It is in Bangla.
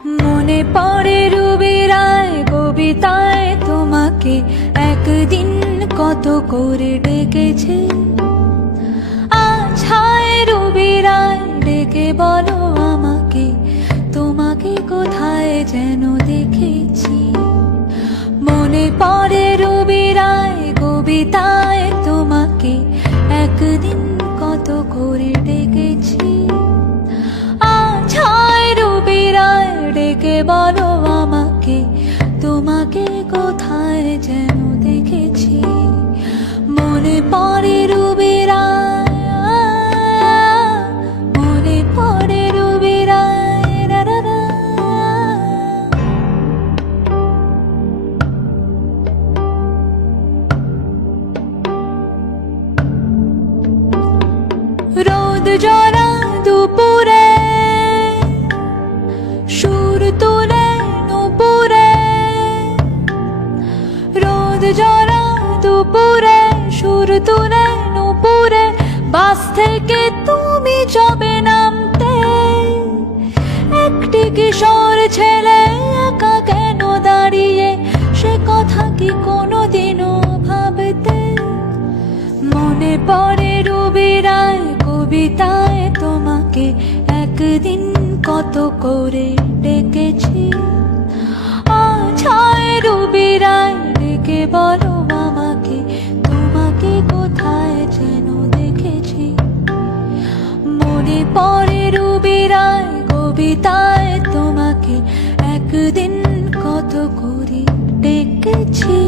মনে পড়ে রুবি রায় কবিতায় তোমাকে একদিন কত করে ডেকেছে। আজ হায় রুবি রায় ডেকে বলো আমাকে, তোমাকে কোথায় যেন দেখেছি। মনে পড়ে রুবি রায় কবিতায় তোমাকে একদিন কত করে ডেকেছি। আজ হায় রুবি রায় ডেকে বলো আমাকে, তোমাকে কোথায় যেন দেখেছি। মনে পড়ে রুবি রায়, মনে পড়ে রুবি রায়, রা রা রা। রোদ জরা দুপুরে সুর তুলে নুপুরে, রোদ জরা দুপুরে সুর তুলে নুপুরে, বাস থেকে তুমি যবে নামতে একটি কিশোর ছেলে একা কেন দাঁড়িয়ে, সে কথা কি কোনোদিনও ভাবতে। মনে পড়ে রুবি রায় কবিতায় তোমাকে একদিন কত করে ডেকেছি। আজ হায় রুবি রায় ডেকে বলো আমাকে, তোমাকে কোথায় যেন দেখেছি। মনে পড়ে রুবি রায় কবিতায় তোমাকে একদিন কত করে ডেকেছি।